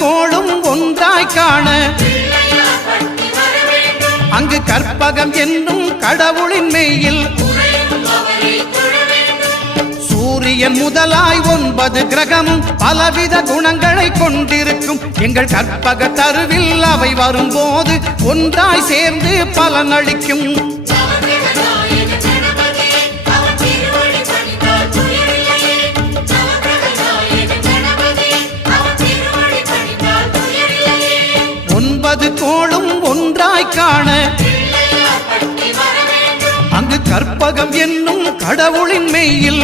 கோளும் ஒன்றாய் காண அங்கு கற்பகம் என்னும் கடவுளின் மெய்யில் சூரியன் முதலாய் 9 கிரகமும் பலவித குணங்களை கொண்டிருக்கும் எங்கள் கற்பக தருவில் அவை வரும்போது ஒன்றாய் சேர்ந்து பலனளிக்கும். கோளும் ஒன்றாய் காண அங்கு கற்பகம் என்னும் கடவுளின் மெய்யில்